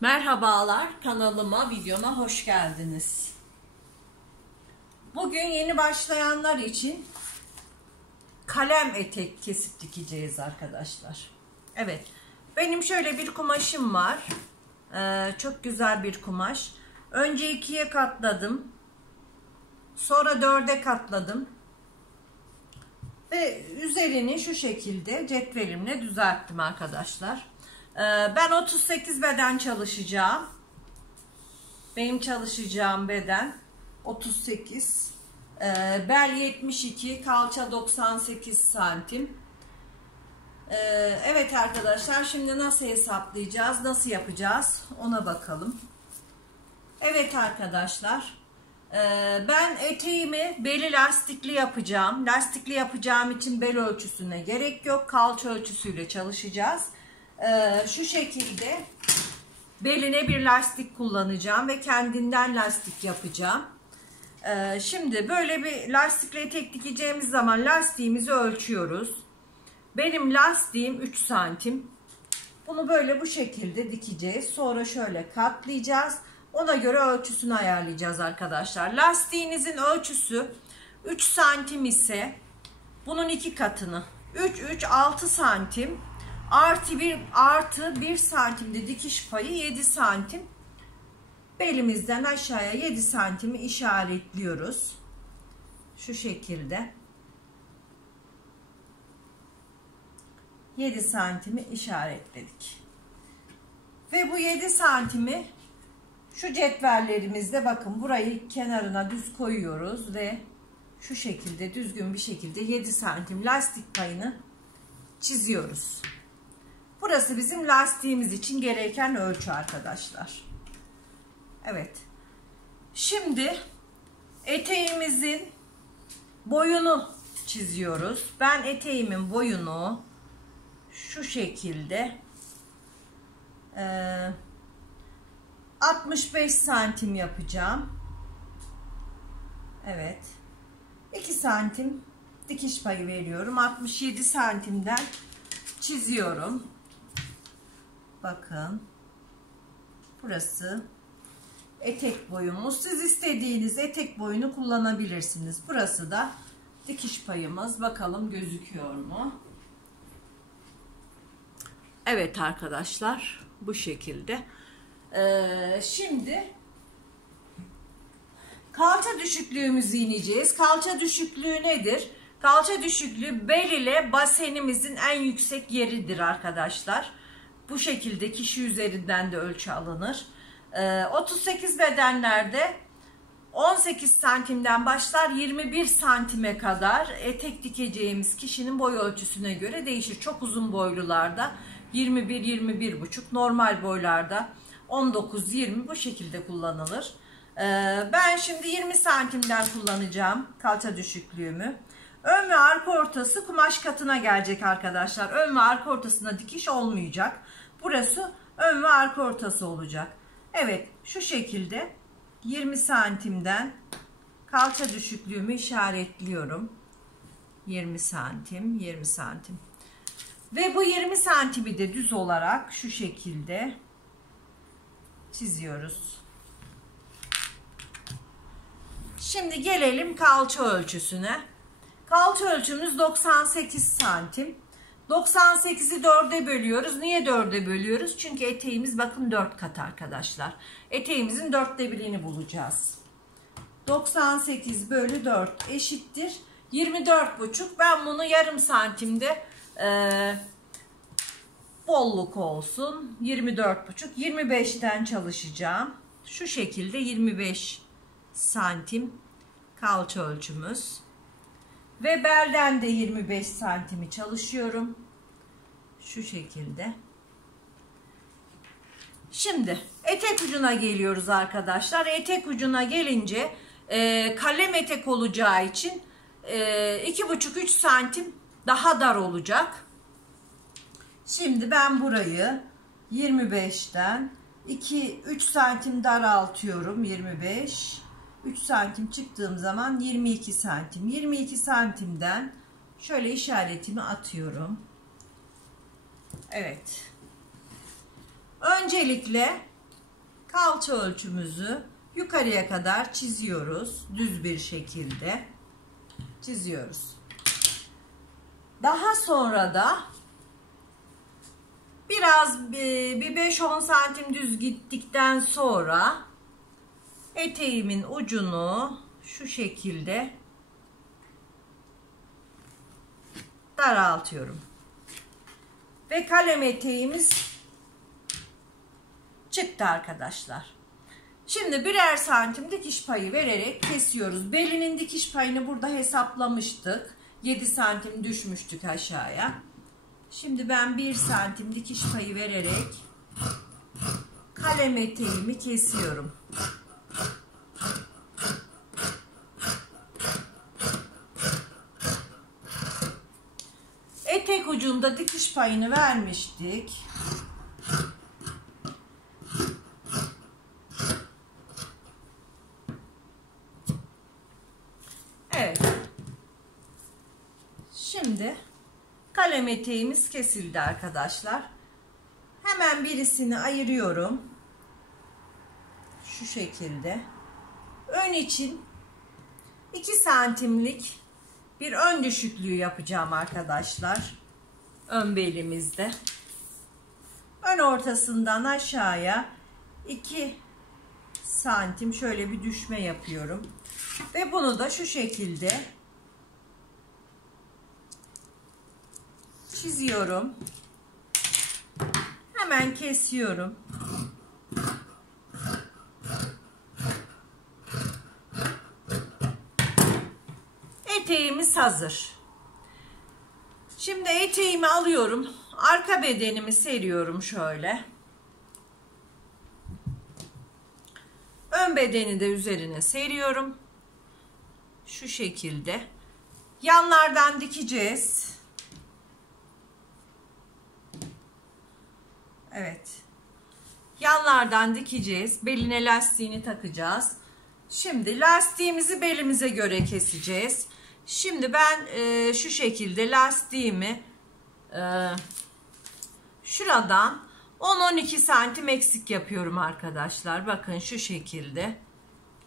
Merhabalar, kanalıma, videoma hoş geldiniz. Bugün yeni başlayanlar için kalem etek kesip dikeceğiz arkadaşlar. Evet, benim şöyle bir kumaşım var. Çok güzel bir kumaş. Önce 2'ye katladım. Sonra 4'e katladım. Ve üzerini şu şekilde cetvelimle düzelttim arkadaşlar. Ben 38 beden çalışacağım. Benim çalışacağım beden 38. Bel 72, kalça 98 santim. Evet arkadaşlar, şimdi nasıl hesaplayacağız, nasıl yapacağız ona bakalım. Evet arkadaşlar, ben eteğimi beli lastikli yapacağım. Lastikli yapacağım için bel ölçüsüne gerek yok. Kalça ölçüsüyle çalışacağız. Şu şekilde beline bir lastik kullanacağım ve kendinden lastik yapacağım. Şimdi böyle bir lastikle etek dikeceğimiz zaman lastiğimizi ölçüyoruz. Benim lastiğim 3 santim. Bunu böyle bu şekilde dikeceğiz. Sonra şöyle katlayacağız. Ona göre ölçüsünü ayarlayacağız arkadaşlar. Lastiğinizin ölçüsü 3 santim ise bunun 2 katını 3 6 santim artı 1 santimde dikiş payı 7 santim. Belimizden aşağıya 7 santimi işaretliyoruz. Şu şekilde 7 santimi işaretledik. Ve bu 7 santimi şu cetvellerimizde bakın burayı kenarına düz koyuyoruz ve şu şekilde düzgün bir şekilde 7 santim lastik payını çiziyoruz. Burası bizim lastiğimiz için gereken ölçü arkadaşlar. Evet. Şimdi eteğimizin boyunu çiziyoruz. Ben eteğimin boyunu şu şekilde 65 santim yapacağım. Evet. 2 santim dikiş payı veriyorum. 67 santimden çiziyorum. Bakın. Burası etek boyumuz. Siz istediğiniz etek boyunu kullanabilirsiniz. Burası da dikiş payımız. Bakalım gözüküyor mu? Evet arkadaşlar. Bu şekilde. Şimdi kalça düşüklüğümüzü ineceğiz. Kalça düşüklüğü nedir? Kalça düşüklüğü bel ile basenimizin en yüksek yeridir arkadaşlar. Bu şekilde kişi üzerinden de ölçü alınır. 38 bedenlerde 18 santimden başlar 21 santime kadar etek dikeceğimiz kişinin boy ölçüsüne göre değişir. Çok uzun boylularda 21-21,5, normal boylarda 19-20 bu şekilde kullanılır. Ben şimdi 20 santimden kullanacağım kalça düşüklüğümü. Ön ve arka ortası kumaş katına gelecek arkadaşlar. Ön ve arka ortasına dikiş olmayacak. Burası ön ve arka ortası olacak. Evet, şu şekilde 20 santimden kalça düşüklüğümü işaretliyorum. 20 santim, 20 santim. Ve bu 20 santimi de düz olarak şu şekilde çiziyoruz. Şimdi gelelim kalça ölçüsüne. Kalça ölçümüz 98 santim. 98'i 4'e bölüyoruz. Niye 4'e bölüyoruz? Çünkü eteğimiz bakın 4 kat arkadaşlar. Eteğimizin 4'te 1'ini bulacağız. 98 bölü 4 eşittir 24,5. Ben bunu yarım santimde bolluk olsun. 24,5. 25'ten çalışacağım. Şu şekilde 25 santim kalça ölçümüz. Ve belden de 25 santimi çalışıyorum. Şu şekilde. Şimdi etek ucuna geliyoruz arkadaşlar. Etek ucuna gelince kalem etek olacağı için 2,5-3 santim daha dar olacak. Şimdi ben burayı 25'ten 2-3 santim daraltıyorum. 25 3 santim çıktığım zaman 22 santim. 22 santimden şöyle işaretimi atıyorum. Evet. Öncelikle kalça ölçümüzü yukarıya kadar çiziyoruz. Düz bir şekilde çiziyoruz. Daha sonra da biraz bir 5-10 santim düz gittikten sonra eteğimin ucunu şu şekilde daraltıyorum. Ve kalem eteğimiz çıktı arkadaşlar. Şimdi birer santim dikiş payı vererek kesiyoruz. Belinin dikiş payını burada hesaplamıştık. 7 santim düşmüştük aşağıya. Şimdi ben 1 santim dikiş payı vererek kalem eteğimi kesiyorum. Etek ucunda dikiş payını vermiştik. Evet. Şimdi kalem eteğimiz kesildi arkadaşlar. Hemen birisini ayırıyorum. Şu şekilde. Ön için 2 santimlik bir ön düşüklüğü yapacağım arkadaşlar. Ön belimizde. Ön ortasından aşağıya 2 santim şöyle bir düşme yapıyorum. Ve bunu da şu şekilde çiziyorum. Hemen kesiyorum. Eteğimiz hazır. Şimdi eteğimi alıyorum. Arka bedenimi seriyorum şöyle. Ön bedeni de üzerine seriyorum. Şu şekilde. Yanlardan dikeceğiz. Evet. Yanlardan dikeceğiz. Beline lastiğini takacağız. Şimdi lastiğimizi belimize göre keseceğiz. Şimdi ben şu şekilde lastiğimi şuradan 10-12 santim eksik yapıyorum arkadaşlar. Bakın şu şekilde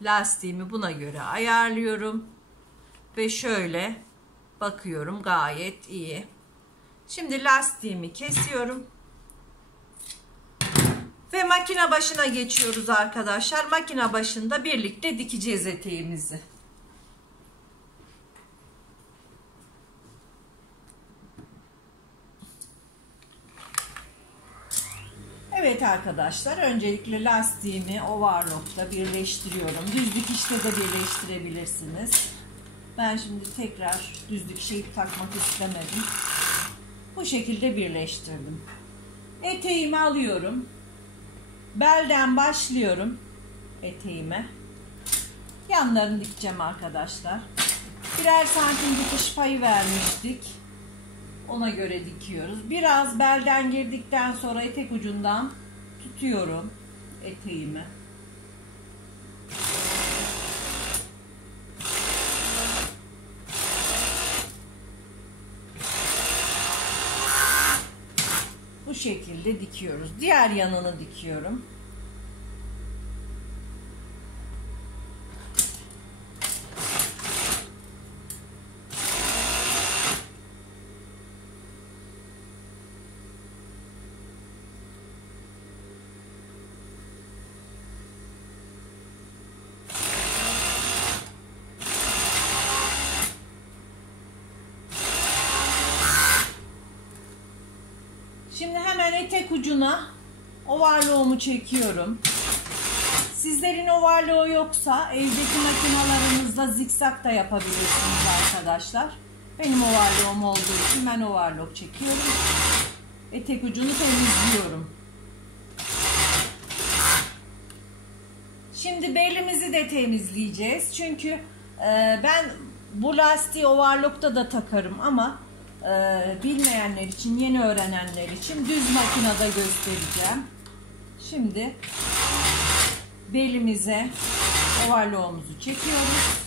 lastiğimi buna göre ayarlıyorum. Ve şöyle bakıyorum, gayet iyi. Şimdi lastiğimi kesiyorum. Ve makine başına geçiyoruz arkadaşlar. Makine başında birlikte dikeceğiz eteğimizi. Evet arkadaşlar, öncelikle lastiğimi overlock'ta birleştiriyorum. Düz dikişte de birleştirebilirsiniz. Ben şimdi tekrar düz dikişe ip takmak istemedim. Bu şekilde birleştirdim. Eteğimi alıyorum. Belden başlıyorum eteğime. Yanlarını dikeceğim arkadaşlar. Birer santim dikiş payı vermiştik. Ona göre dikiyoruz. Biraz belden girdikten sonra etek ucundan tutuyorum eteğimi. Bu şekilde dikiyoruz. Diğer yanını dikiyorum. Şimdi hemen etek ucuna overlock'umu çekiyorum. Sizlerin overlock'u yoksa evdeki makinalarınızda zikzak da yapabilirsiniz arkadaşlar. Benim overlock'um olduğu için ben overlock çekiyorum. Etek ucunu temizliyorum. Şimdi belimizi de temizleyeceğiz. Çünkü ben bu lastiği overlock'ta da takarım ama bilmeyenler için, yeni öğrenenler için düz makinede göstereceğim. Şimdi belimize overlock'umuzu çekiyoruz.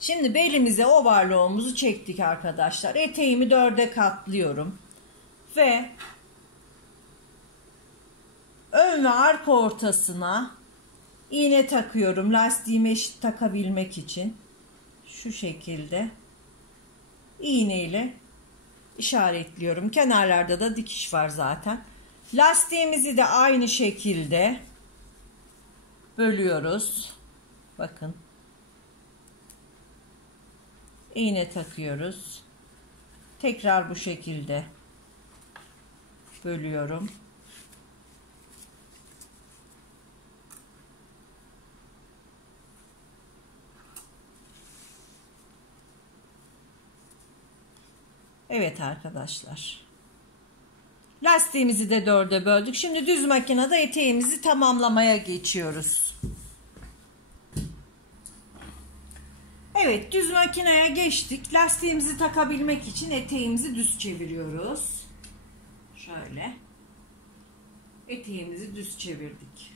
Şimdi belimize overlock'umuzu çektik arkadaşlar. Eteğimi 4'e katlıyorum. Ve ön ve arka ortasına iğne takıyorum. Lastiğimi eşit takabilmek için. Şu şekilde iğne ile işaretliyorum. Kenarlarda da dikiş var zaten. Lastiğimizi de aynı şekilde bölüyoruz. Bakın. İğne takıyoruz. Tekrar bu şekilde bölüyorum. Evet arkadaşlar. Lastiğimizi de 4'e böldük. Şimdi düz makinede eteğimizi tamamlamaya geçiyoruz. Evet, düz makineye geçtik. Lastiğimizi takabilmek için eteğimizi düz çeviriyoruz. Şöyle. Eteğimizi düz çevirdik.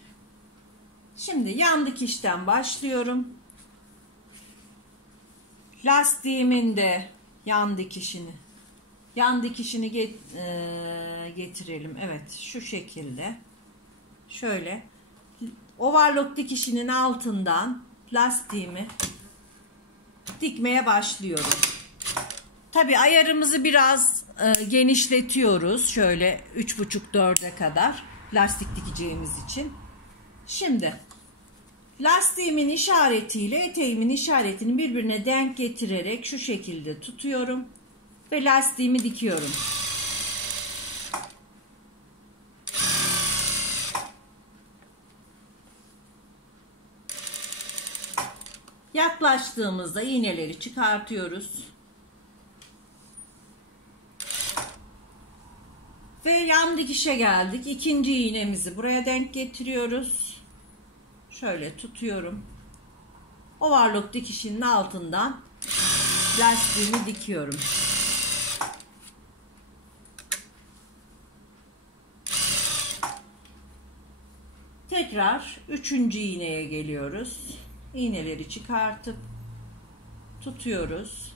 Şimdi yan dikişten başlıyorum. Lastiğimin de yan dikişini getirelim. Evet, şu şekilde. Şöyle overlock dikişinin altından lastiğimi dikmeye başlıyorum. Tabi ayarımızı biraz genişletiyoruz. Şöyle 3,5-4'e kadar lastik dikeceğimiz için. Şimdi lastiğimin işaretiyle eteğimin işaretini birbirine denk getirerek şu şekilde tutuyorum ve lastiğimi dikiyorum. Yaklaştığımızda iğneleri çıkartıyoruz. Ve yan dikişe geldik. İkinci iğnemizi buraya denk getiriyoruz. Şöyle tutuyorum. Overlock dikişinin altından lastiğimi dikiyorum. Tekrar üçüncü iğneye geliyoruz. İğneleri çıkartıp tutuyoruz.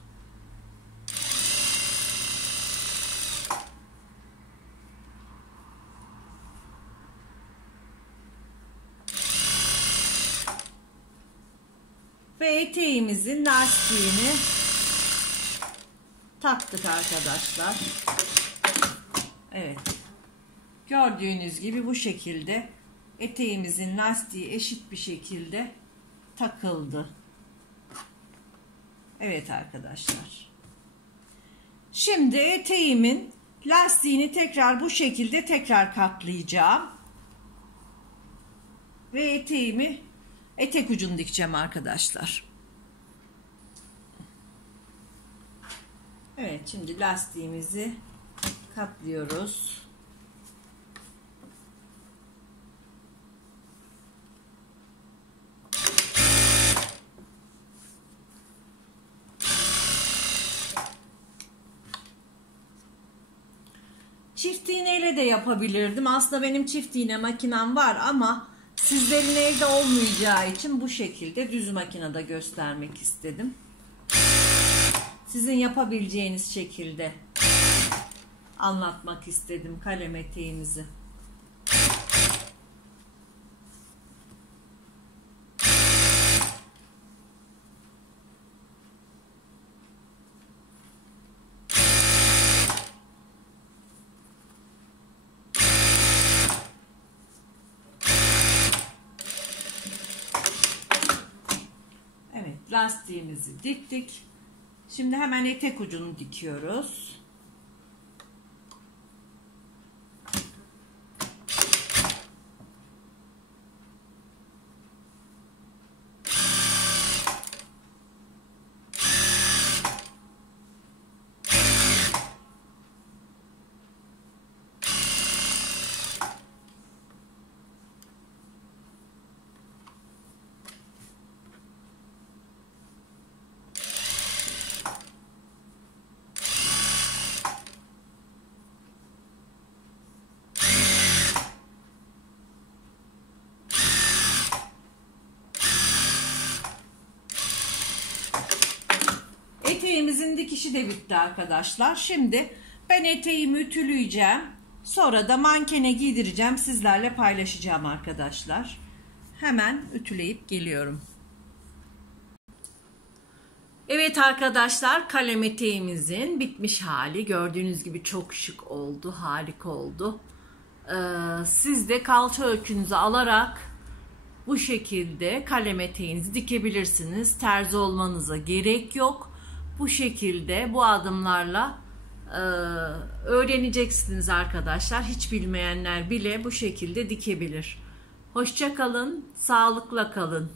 Ve eteğimizin lastiğini taktık arkadaşlar. Evet. Gördüğünüz gibi bu şekilde eteğimizin lastiği eşit bir şekilde takıldı. Evet arkadaşlar. Şimdi eteğimin lastiğini tekrar bu şekilde tekrar katlayacağım. Ve etek ucunu dikeceğim arkadaşlar. Evet, şimdi lastiğimizi katlıyoruz. Çift iğneyle de yapabilirdim. Aslında benim çift iğne makinem var ama sizlerin evde olmayacağı için bu şekilde düz makinede göstermek istedim. Sizin yapabileceğiniz şekilde anlatmak istedim kalem eteğimizi. Lastiğimizi diktik. Şimdi hemen etek ucunu dikiyoruz. Eteğimizin dikişi de bitti arkadaşlar. Şimdi ben eteğimi ütüleyeceğim. Sonra da mankene giydireceğim. Sizlerle paylaşacağım arkadaşlar. Hemen ütüleyip geliyorum. Evet arkadaşlar, kalem eteğimizin bitmiş hali. Gördüğünüz gibi çok şık oldu. Harika oldu. Siz de kalça ölçünüzü alarak bu şekilde kalem eteğinizi dikebilirsiniz. Terzi olmanıza gerek yok. Bu şekilde bu adımlarla öğreneceksiniz arkadaşlar. Hiç bilmeyenler bile bu şekilde dikebilir. Hoşça kalın, sağlıkla kalın.